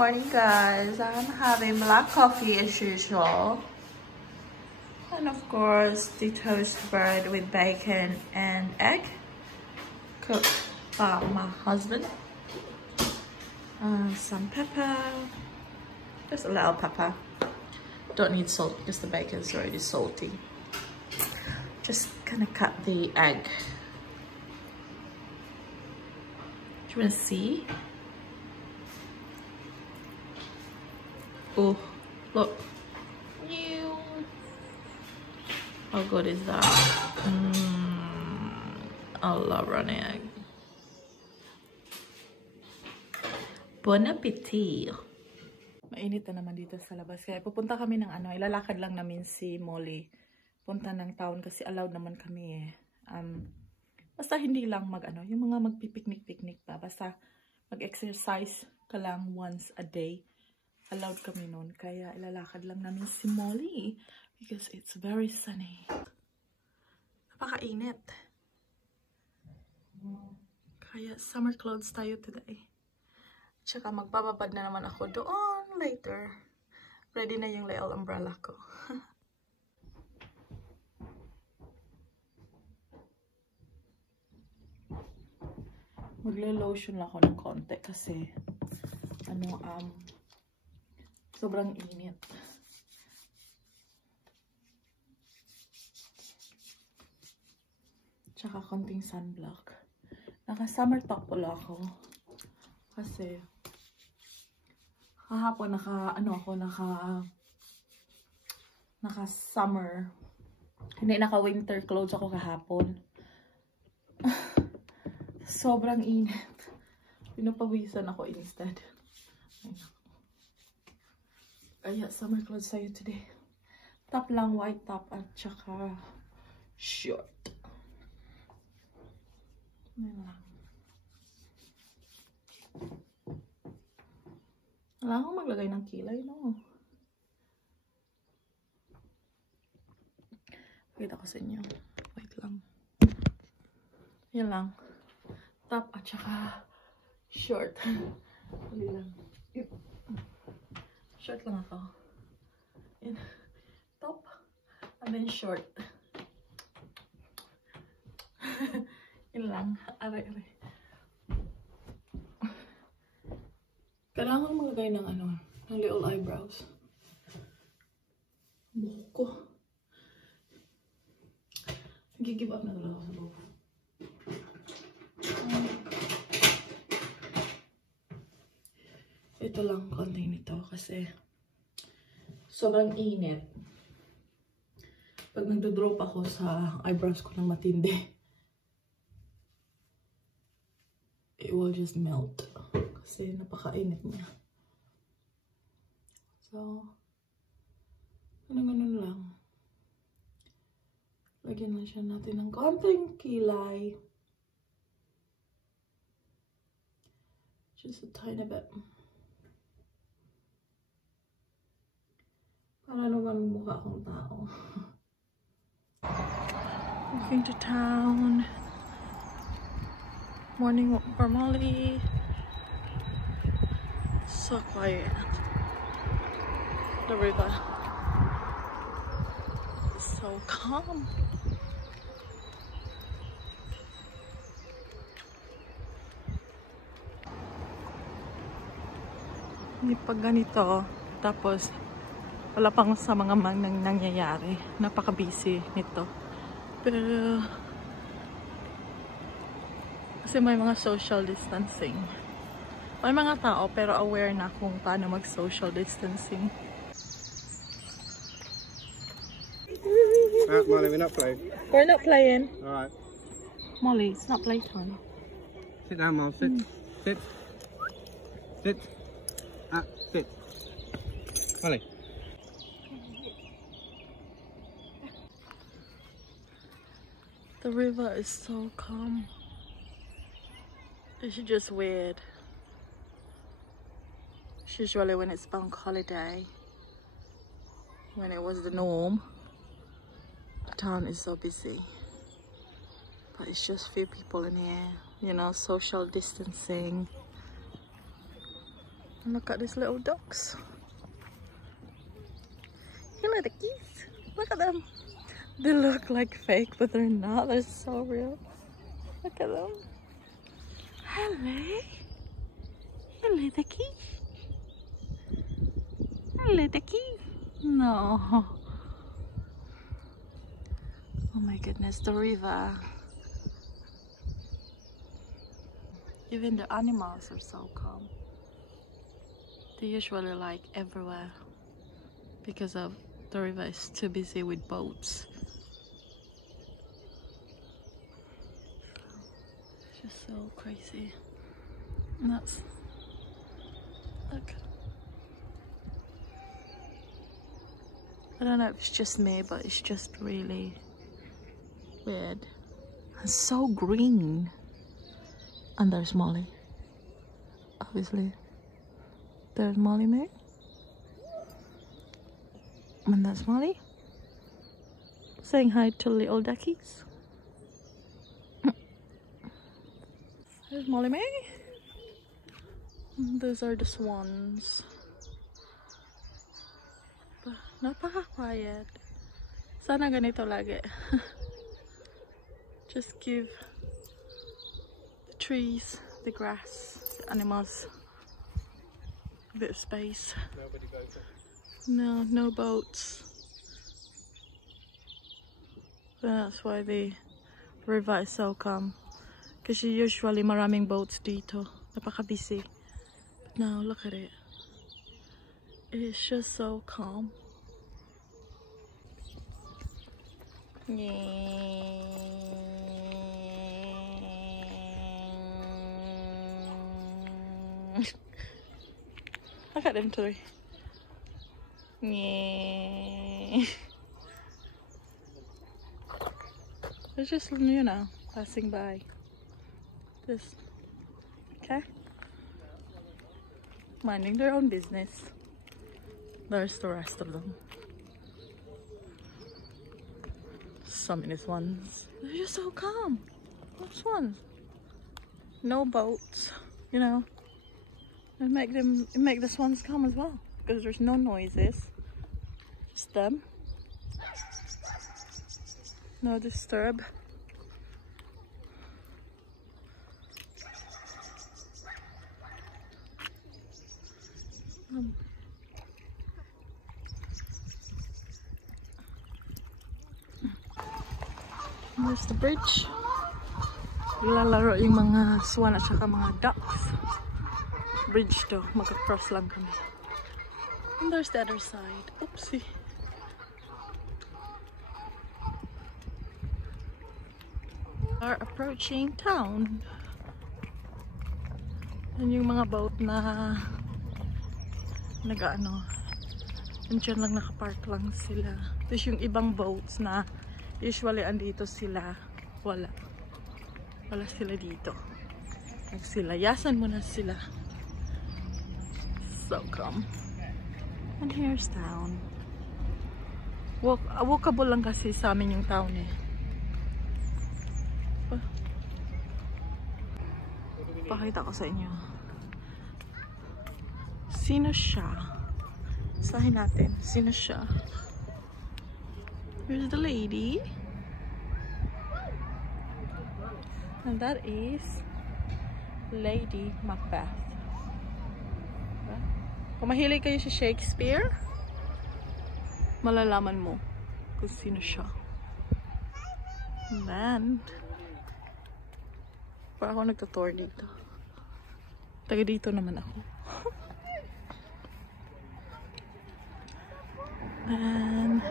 morning, guys. I'm having black coffee as usual. And of course, the toast bread with bacon and egg. Cooked by my husband. Some pepper. Just a little pepper. Don't need salt because the bacon is already salty. Just gonna cut the egg. Do you wanna see? Oh, look. How good is that? I love running egg. Bon appetit! Mainit na naman dito sa labas. Kaya pupunta kami ng ilalakad lang namin si Molly. Punta ng town kasi allowed naman kami eh. Basta hindi lang yung mga magpipiknik-piknik pa. Basta mag-exercise ka lang once a day. Allowed kami nun. Kaya ilalakad lang namin si Molly. Because it's very sunny. Napakainit. Kaya summer clothes tayo today. Tsaka magbababad na naman ako doon later. Ready na yung little umbrella ko. Magle-lotion lang ako ng konti kasi sobrang init. Tsaka konting sunblock. Naka-summer top pala ako. Kasi kahapon naka-summer. Hindi, naka-winter clothes ako kahapon. Sobrang init. Pinapawisan ako instead. Kaya summer clothes tayo today. Top lang, white top at tsaka short. Wala akong maglagay ng kilay, no? Pakita ko sa inyo. Wait lang. Yan lang. Top at saka short. Hindi lang. Short lang ako. Yan. Top. And then short. Yan lang. Aray. Kailangan maglagay ng ng little eyebrows. Buhok ko. Nag-give up na talaga ako sa buhok. Ito lang konti nito kasi sobrang init. Pag nagdo-drop ako sa eyebrows ko ng matindi, it will just melt. Kasi napakainit niya. So, ganun lang. Lagyan lang siya natin ng konting kilay. Just a tiny bit. Para naman mukha akong tao. Walking to town. Morning walk for Molly. So quiet. The river is so calm. Hindi pag ganito, tapos wala pang sa mga nangyayari. Napaka-busy nito. Pero kasi may mga social distancing. May mga tao pero aware na kung paano mag-social distancing. Molly, we're not playing. We're not playing. Alright. Molly, it's not playtime. Sit down, Mom. Sit. Sit. Sit. Sit. Molly. The river is so calm. It's just weird. Usually when it's bank holiday, when it was the norm, the town is so busy. But it's just few people in here, you know, social distancing. And look at these little ducks. Hello, duckies. Look at them. They look like fake, but they're not. They're so real. Look at them. Hello. Hello, ducky. Hello, ducky. No. Oh my goodness, the river. Even the animals are so calm. They usually like everywhere because of the river is too busy with boats. It's just so crazy. And that's, look. I don't know if it's just me, but it's just really weird. It's so green. And there's Molly. Obviously. There's Molly May. And that's Molly. Saying hi to little duckies. There's Molly May. And those are the swans. Napaka-quiet. Sana ganito lagi. Just give the trees, the grass, the animals a bit of space. Nobody goes there. No, no boats. That's why the river is so calm. Kasi usually maraming boats dito. Napaka-busy. But now look at it. It's just so calm. Look at them three. They're just, you know, passing by. Just, okay? Minding their own business. There's the rest of them. So many swans. They're just so calm. What swans? No boats, you know. And make the swans calm as well, because there's no noises. Just them. No disturb. There's the bridge. Lalaro yung mga swan at saka mga ducks. Bridge to, magka-cross lang kami. And there's the other side. Oopsie. Are approaching town. Yan yung mga boat na nag-ano, nandiyan lang nakapark lang sila. Tapos yung ibang boats na usually andito sila, wala sila dito. Nagsilayasan mo na sila. So calm. And here's town. Walkable lang kasi sa amin yung town eh. Pakita ko sa inyo. Sino siya? Sahin natin. Sino siya? Here's the lady. And that is Lady Macbeth. Kung mahilig kayo sa Shakespeare, malalaman mo kung sino siya. And then, para ako nagtutour dito. Taga dito naman ako. And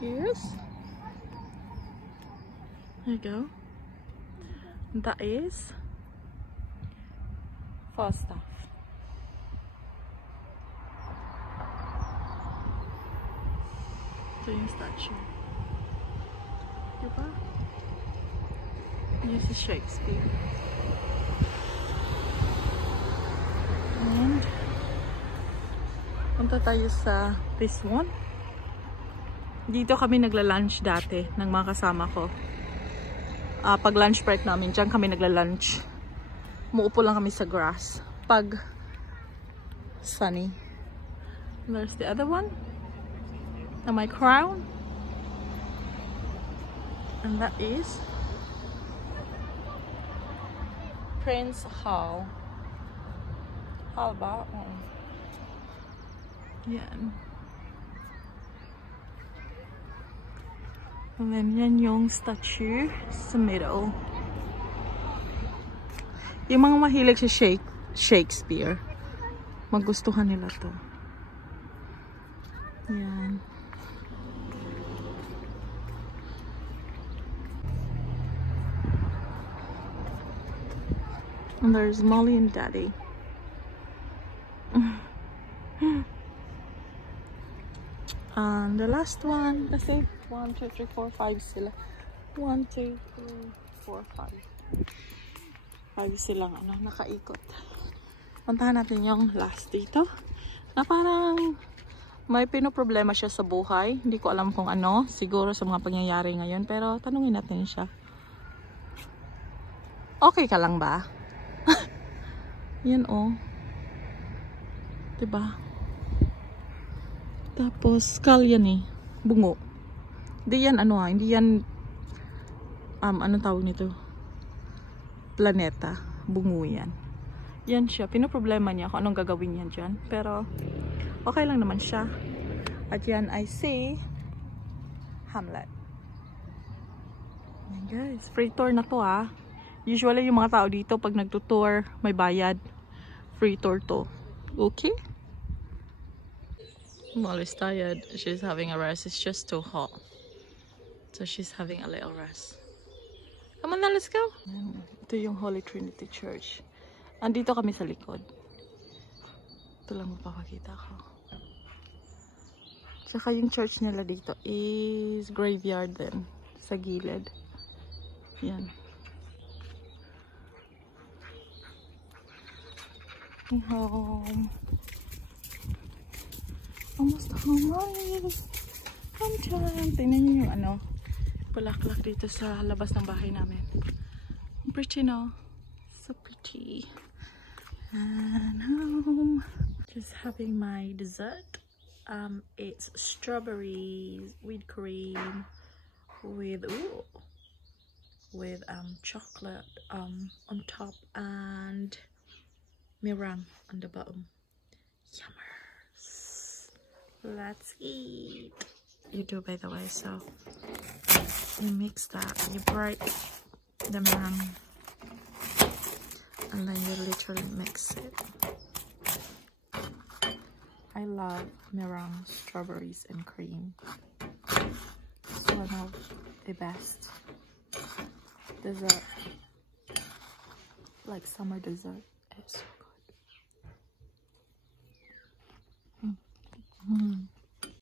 here's, there you go. That is Falstaff. Ito yung statue. Diba? This is Shakespeare. And punta tayo sa this one. Dito kami nagla-lunch dati ng mga kasama ko. Pag lunch break namin, dyan kami nagla-lunch. Muupo lang kami sa grass pag sunny. And there's the other one. And my crown. And that is Prince Hall. Hall ba? Yan. And then yan yung statue sa middle. Yung mga mahilig sa Shakespeare, magustuhan nila to. Yan. And there's Molly and Daddy. And the last one, kasi 1, 2, 3, 4, 5 sila. 1, 2, 3, 4, 5. 5 silang nakaikot. Puntahan natin yung last dito. Na parang may pinoproblema siya sa buhay. Hindi ko alam kung ano. Siguro sa mga pangyayari ngayon. Pero tanungin natin siya. Okay ka lang ba? Yan oh. Diba? Tapos skull yan eh. Bungo. Hindi yan hindi yan anong tawag nito? Planeta. Bungo yan. Yan siya. Pinoproblema niya kung anong gagawin niya dyan. Pero okay lang naman siya. At yan I see Hamlet. Yan guys. Free tour na to ah. Usually yung mga tao dito pag nagtutour may bayad. Free tour to. Okay? Molly's tired. She's having a rest. It's just too hot. So she's having a little rest. Come on now, let's go. Ito yung Holy Trinity Church. Andito kami sa likod. Ito lang mapapakita ko. Tsaka yung church nila dito is graveyard din. Sa gilid. Yan. Home. Almost home, guys. Home time. Tingnan nyo yung bulaklak dito sa labas ng bahay namin. Pretty, no? So pretty. And home. Just having my dessert. It's strawberries with cream with chocolate on top and meringue on the bottom. Yummers. Let's eat. You do, by the way, so you mix that, you break the meringue, and then you literally mix it. I love meringue, strawberries, and cream. It's one of the best dessert, like summer dessert. It's so good.